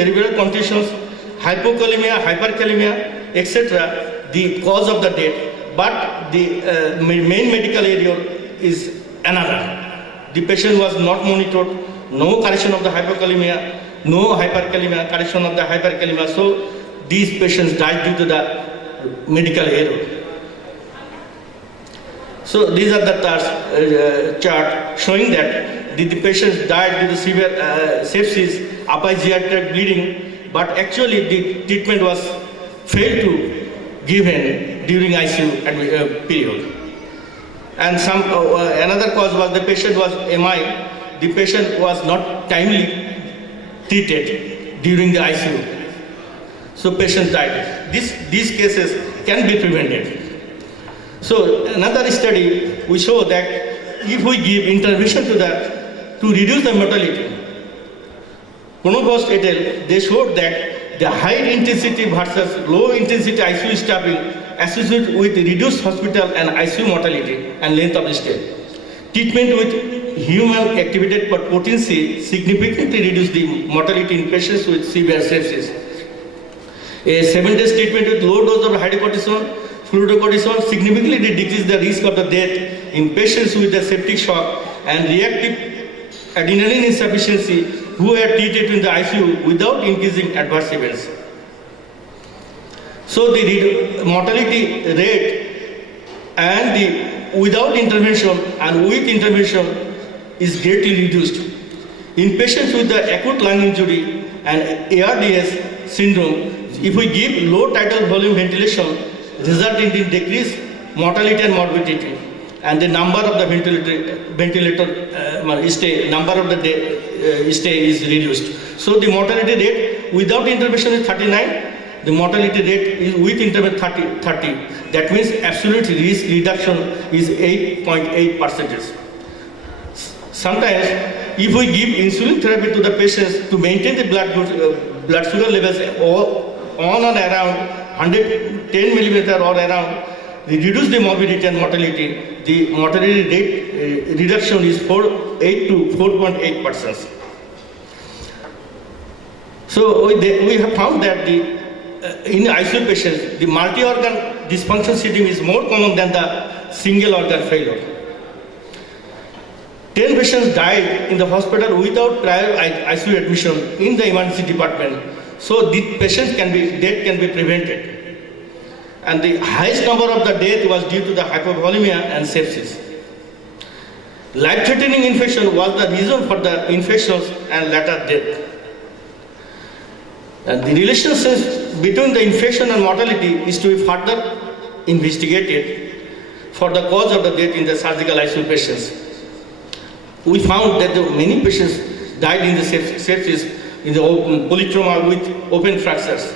cerebral contusions, hypokalemia, hyperkalemia, etc., the cause of the death, but the main medical error is another. The patient was not monitored, no correction of the hypokalemia, no hyperkalemia, correction of the hyperkalemia, so these patients died due to the medical error. So these are the chart showing that the patients died due to severe sepsis, upper GI tract bleeding, but actually the treatment was failed to given during ICU period. And another cause was the patient was MI. The patient was not timely treated during the ICU. So patient died. These cases can be prevented. So another study we show that if we give intervention to reduce the mortality, Pronovost et al. They showed that the high intensity versus low intensity ICU staffing associated with reduced hospital and ICU mortality and length of stay. Treatment with human activated potency significantly reduced the mortality in patients with severe sepsis. A 7-day treatment with low dose of hydrocortisone, fluorocortisone significantly decreased the risk of the death in patients with a septic shock and reactive adrenaline insufficiency who were treated in the ICU without increasing adverse events. So the mortality rate and the without intervention and with intervention is greatly reduced. In patients with the acute lung injury and ARDS syndrome, if we give low tidal volume ventilation, resulting in decreased mortality and morbidity, and the number of the ventilator stay, number of the stay is reduced. So the mortality rate without intervention is 39. The mortality rate is with intervention 30. That means absolute risk reduction is 8.8%. Sometimes, if we give insulin therapy to the patients to maintain the blood sugar levels on or around 110 millimeter or around, reduce the morbidity and mortality, the mortality rate reduction is 8 to 4.8%. So we have found that in ICU patients, the multi-organ dysfunction syndrome is more common than the single organ failure. 10 patients died in the hospital without prior ICU admission in the emergency department. So the death can be prevented. And the highest number of the death was due to the hypovolemia and sepsis. Life-threatening infection was the reason for the infections and later death. And the relationship between the infection and mortality is to be further investigated for the cause of the death in the surgical ICU patients. We found that many patients died in the sepsis in the polytrauma with open fractures.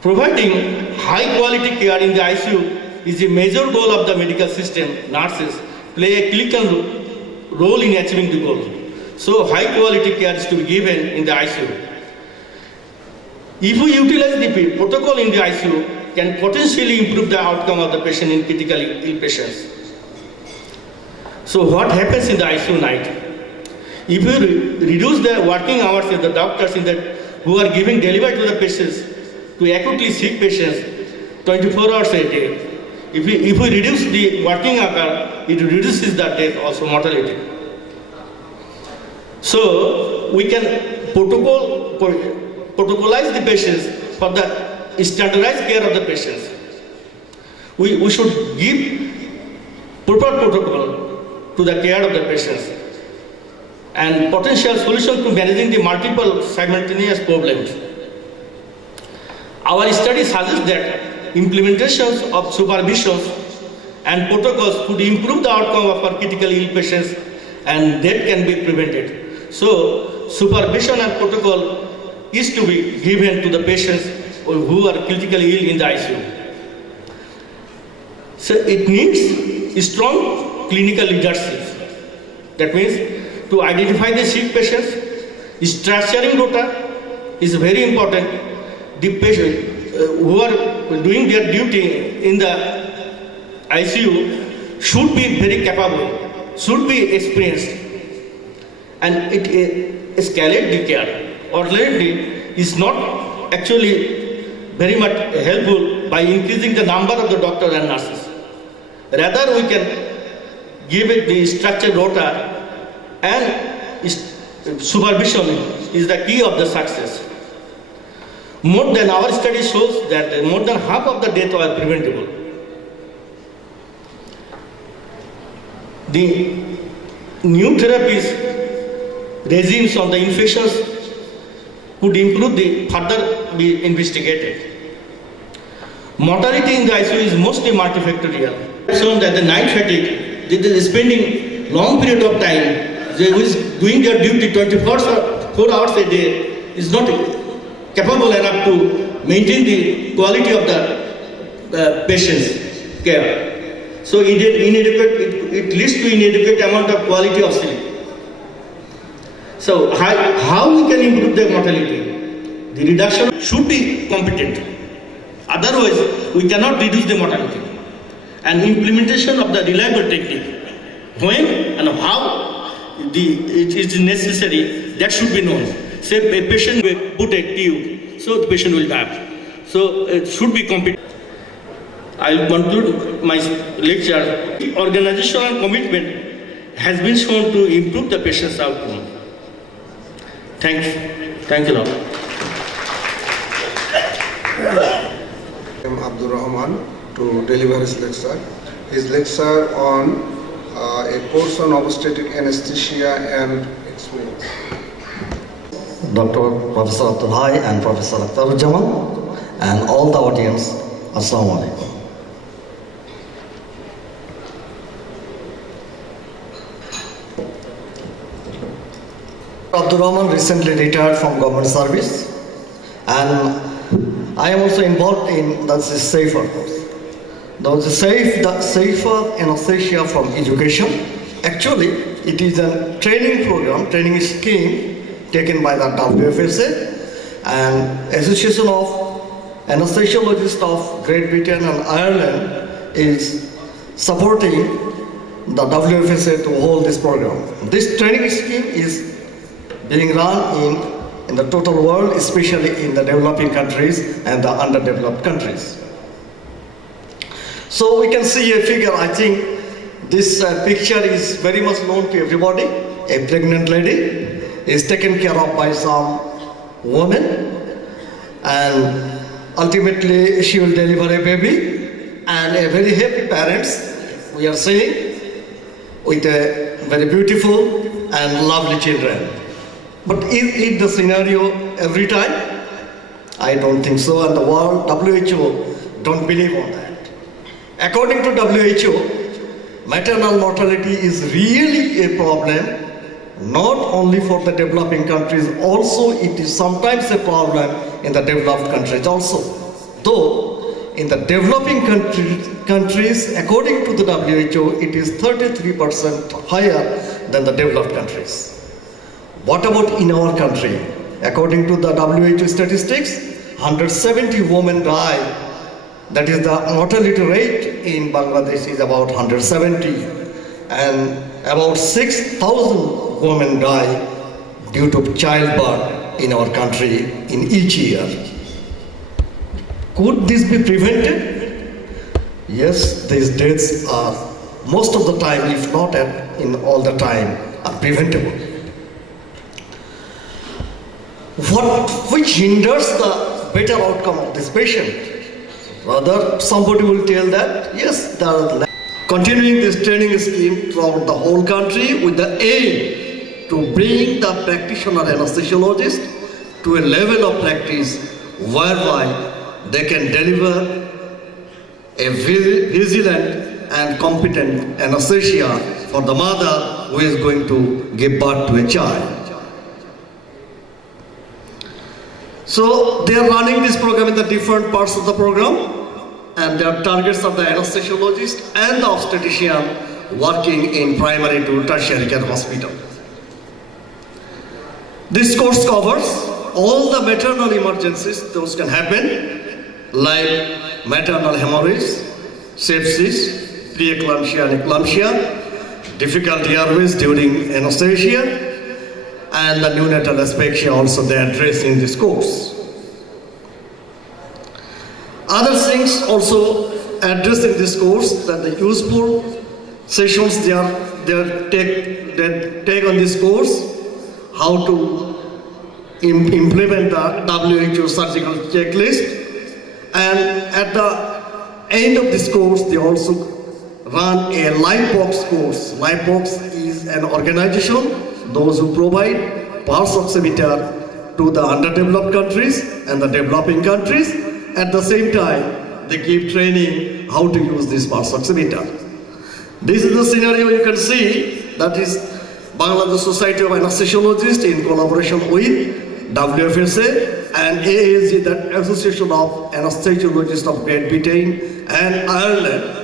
Providing high quality care in the ICU is a major goal of the medical system. Nurses play a critical role in achieving the goal. So high quality care is to be given in the ICU. If we utilize the protocol in the ICU, can potentially improve the outcome of the patient in critically ill patients. So what happens in the ICU night? If we reduce the working hours of the doctors who are giving delivery to the patients, to acutely sick patients, 24 hours a day, if we reduce the working hour, it reduces the death, also mortality. So we can protocolize the patients for the standardized care of the patients. We should give proper protocol to the care of the patients and potential solution to managing the multiple simultaneous problems. Our study suggests that implementations of supervisions and protocols could improve the outcome of our critically ill patients and that can be prevented. So supervision and protocol is to be given to the patients who are critically ill in the ICU. So it needs strong clinical leadership. That means to identify the sick patients, structuring rota is very important. The patient who are doing their duty in the ICU should be very capable, should be experienced, and it escalate the care. alternative is not actually very much helpful by increasing the number of the doctors and nurses. Rather, we can give it the structured rota, and supervision is the key of the success. More than our study shows that more than half of the deaths are preventable. The new therapies regimes on the infections could improve the further be investigated. Mortality in the ICU is mostly multifactorial. Shown that the night fatigue, they are spending long period of time, they is doing their duty 24 hours a day, is not capable enough to maintain the quality of the patient's care. So it leads to inadequate amount of quality of sleep. So how we can improve the mortality? The reduction should be competent. Otherwise, we cannot reduce the mortality. And implementation of the reliable technique, when and how it is necessary, that should be known. Say a patient will put a tube, so the patient will die. So it should be competent. I will conclude my lecture. Organizational commitment has been shown to improve the patient's outcome. Thank you, Lord. I am Abdul Rahman to deliver his lecture. His lecture on a course on obstetric anesthesia and experience. Dr. Professor Abdul Hai and Professor Akhtaruজ্জামান and all the audience, Assalamu alaikum. Abdul Rahman recently retired from government service, and I am also involved in the SAFER course. The SAFER anesthesia from education. Actually, it is a training program, training scheme taken by the WFSA and Association of Anesthesiologists of Great Britain and Ireland is supporting the WFSA to hold this program. This training scheme is being run in the total world, especially in the developing countries and the underdeveloped countries. So we can see a figure. I think this picture is very much known to everybody. A pregnant lady is taken care of by some woman, and ultimately she will deliver a baby, and a very happy parents we are seeing with a very beautiful and lovely children. But is it the scenario every time? I don't think so, and the world WHO don't believe on that. According to WHO, maternal mortality is really a problem, not only for the developing countries, also it is sometimes a problem in the developed countries also. Though in the developing countries, according to the WHO, it is 33% higher than the developed countries. What about in our country? According to the WHO statistics, 170 women die. That is the mortality rate in Bangladesh is about 170, and about 6,000 women die due to childbirth in our country in each year. Could this be prevented? Yes, these deaths are most of the time, if not in all the time, are preventable. Which hinders the better outcome of this patient? Rather, somebody will tell that, yes, there are continuing this training scheme throughout the whole country with the aim to bring the practitioner anesthesiologist to a level of practice whereby they can deliver a vigilant and competent anesthesia for the mother who is going to give birth to a child. So they are running this program in the different parts of the program, and their targets of the anesthesiologist and the obstetrician working in primary to tertiary care hospital. This course covers all the maternal emergencies those can happen, like maternal hemorrhage, sepsis, preeclampsia and eclampsia, difficult airways during anesthesia, and the neonatal asphyxia also they address in this course. Other things also addressed in this course that the useful sessions they take on this course, how to implement the WHO surgical checklist, and at the end of this course they also run a LifeBox course. LifeBox is an organization, those who provide pulse oximeter to the underdeveloped countries and the developing countries. At the same time, they give training how to use this pulse oximeter. This is the scenario you can see, that is Bangladesh Society of Anesthesiologists in collaboration with WFSA and AASG, that Association of Anesthesiologists of Great Britain and Ireland.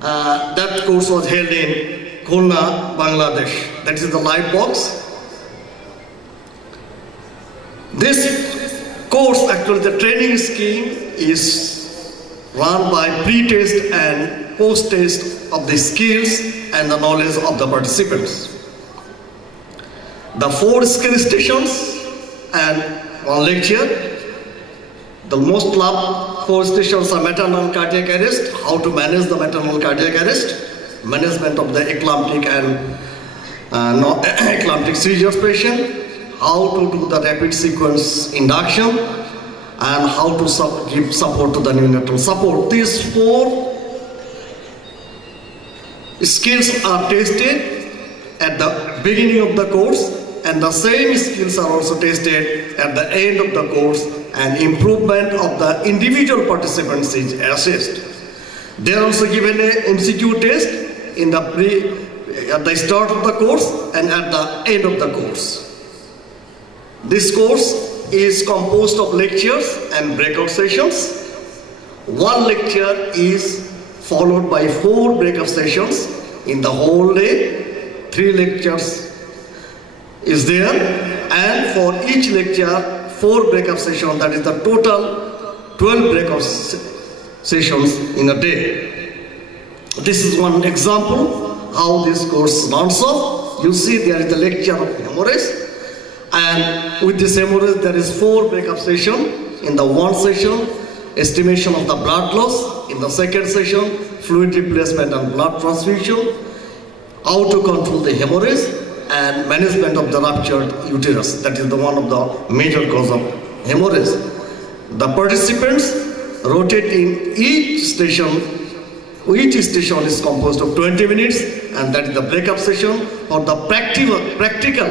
That course was held in Khulna, Bangladesh. That is the LifeBox. This course, actually the training scheme is run by pre-test and post-test of the skills and the knowledge of the participants. The 4 skill stations and 1 lecture. The most loved 4 stations are maternal cardiac arrest, how to manage the maternal cardiac arrest, management of the eclamptic and eclamptic seizures patient, how to do the rapid sequence induction, and how to give support to the neonatal support. These 4 skills are tested at the beginning of the course, and the same skills are also tested at the end of the course, and improvement of the individual participants is assessed. They are also given a MCQ test at the start of the course and at the end of the course. This course is composed of lectures and breakout sessions. 1 lecture is followed by 4 breakout sessions in the whole day. 3 lectures is there, and for each lecture 4 breakup sessions, that is the total 12 breakup sessions in a day. This is one example how this course runs off. You see there is the lecture of hemorrhage, and with this hemorrhage there is 4 breakup sessions. In the 1 session, estimation of the blood loss. In the 2nd session, fluid replacement and blood transfusion, how to control the hemorrhage, and management of the ruptured uterus. That is the one of the major cause of hemorrhage. The participants rotate in each station. Each station is composed of 20 minutes, and that is the breakup session for the practical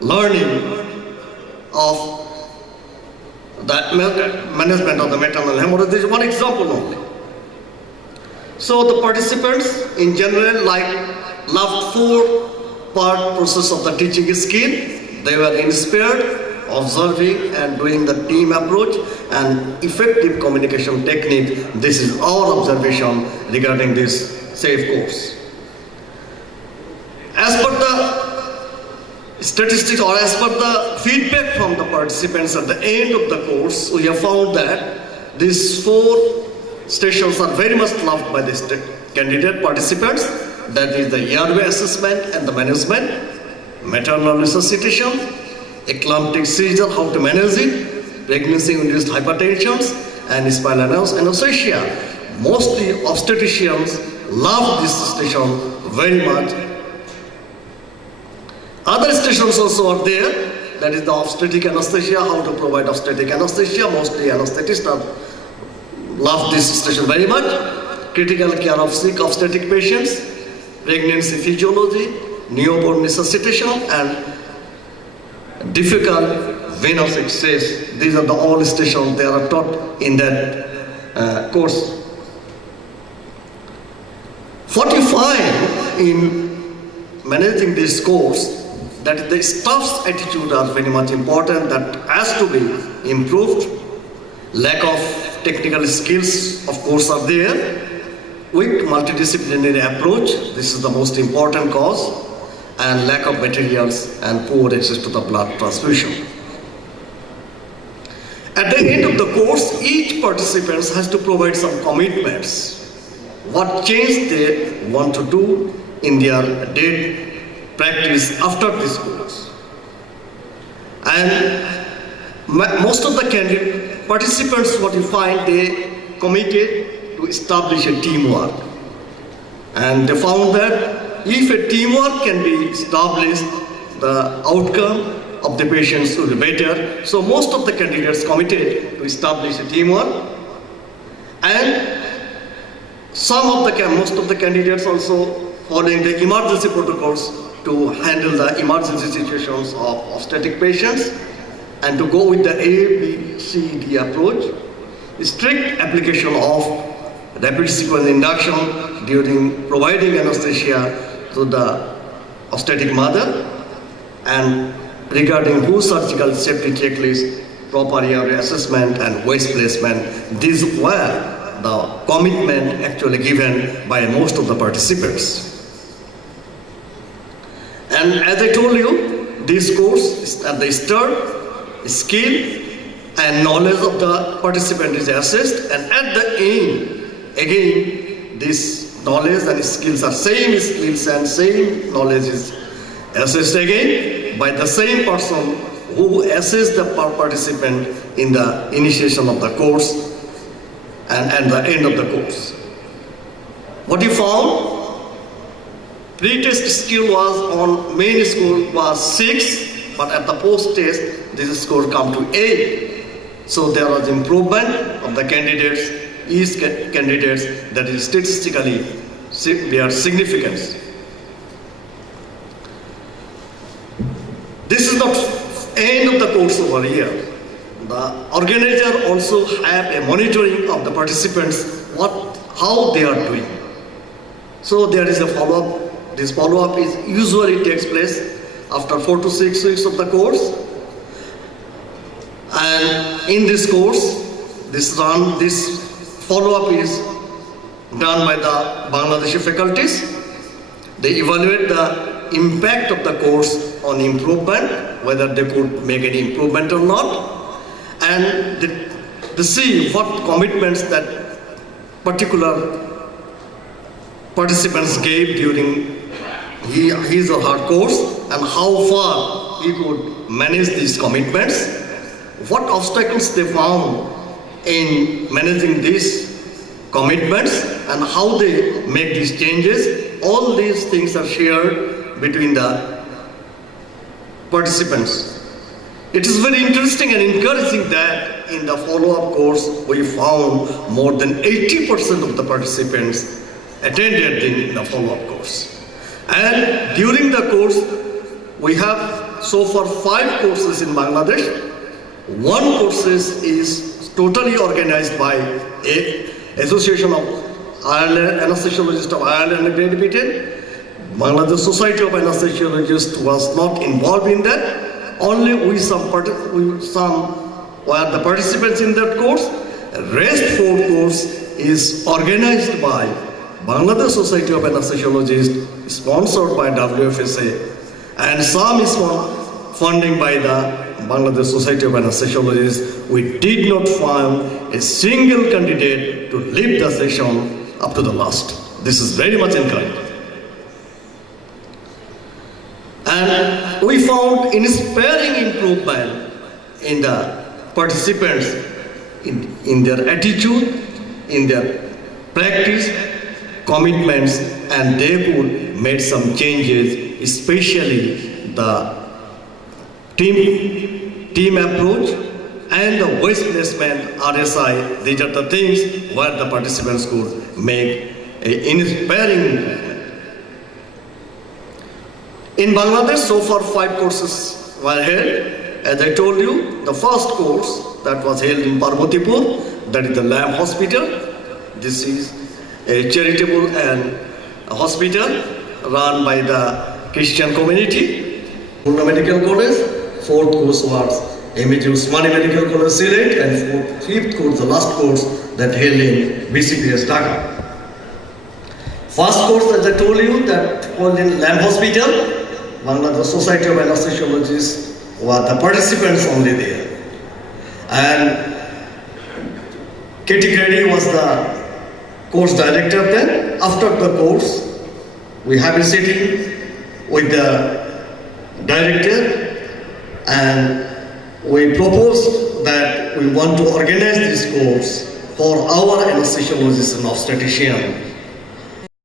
learning of the management of the maternal hemorrhage. This is one example only. So the participants in general loved 4-part process of the teaching skill. They were inspired, observing and doing the team approach and effective communication technique. This is our observation regarding this SAFE course. As per the statistics, or as per the feedback from the participants at the end of the course, we have found that these 4 stations are very much loved by the candidate participants. That is the airway assessment and the management, maternal resuscitation, eclamptic seizure, how to manage it, pregnancy-induced hypertension, and spinal anesthesia. Mostly obstetricians love this station very much. Other stations also are there. That is the obstetric anesthesia, how to provide obstetric anesthesia. Mostly anesthetists love this station very much. Critical care of sick obstetric patients, pregnancy physiology, newborn resuscitation, and difficult venous access. These are the all stations they are taught in that course. 45 in managing this course, that the staff's attitude are very much important, that has to be improved. Lack of technical skills, of course, are there. Weak multidisciplinary approach, this is the most important cause, and lack of materials and poor access to the blood transfusion. At the end of the course, each participant has to provide some commitments. What change they want to do in their practice after this course. And most of the participants, what you find, they committed to establish a teamwork. And they found that if a teamwork can be established, the outcome of the patients will be better. So most of the candidates committed to establish a teamwork. And most of the candidates also following the emergency protocols to handle the emergency situations of obstetric patients, and to go with the A, B, C, D approach, strict application of rapid sequence induction during providing anesthesia to the obstetric mother, and regarding whose surgical safety checklist, proper area assessment and waste placement. These were the commitment actually given by most of the participants. And as I told you, this course is at the start, skill and knowledge of the participant is assessed, and at the end, again, this knowledge and skills are same skills and same knowledge is assessed again by the same person who assessed the participant in the initiation of the course and the end of the course. What you found? Pre-test skill was on main score was 6, but at the post-test, this score come to 8. So there was improvement of the candidates, each candidates that is statistically their significance. This is not end of the course over here. The organizer also have a monitoring of the participants, how they are doing. So there is a follow-up. This follow-up is usually takes place after 4 to 6 weeks of the course. And in this course, this follow-up is done by the Bangladeshi faculties. They evaluate the impact of the course on improvement, whether they could make any improvement or not, and they see what commitments that particular participants gave during his or her course, and how far he could manage these commitments, what obstacles they found in managing these commitments, and how they make these changes. All these things are shared between the participants. It is very interesting and encouraging that in the follow-up course, we found more than 80% of the participants attended in the follow-up course. And during the course, we have so far 5 courses in Bangladesh. One course is totally organized by Association of Ireland, Anesthesiologists of Ireland and Great Britain. Bangladesh Society of Anesthesiologists was not involved in that. Only we some were the participants in that course. Rest 4 course is organized by Bangladesh Society of Anesthesiologists, sponsored by WFSA, and some is funding by the Bangladesh Society of Anesthesiologists. We did not find a single candidate to leave the session up to the last. This is very much encouraging. And we found inspiring improvement in the participants in their attitude, in their practice, commitments, and they could make some changes, especially the team approach and the waste placement, RSI. These are the things where the participants could make an inspiring. In Bangladesh, so far 5 courses were held. As I told you, the first course that was held in Parvatipur, that is the Lamb Hospital. This is a charitable and a hospital run by the Christian community. Purna Medical College, 4th course was M.H. Usmani Medical College, Sylhet, and 5th course, the last course that held in BCPS Dhaka. First course, as I told you, that held in Lamb Hospital. Bangladesh Society of Anesthesiologists were the participants only there. And Katie Grady was the course director then. After the course, we have a sitting with the director, and we proposed that we want to organize this course for our anesthesiologists and obstetricians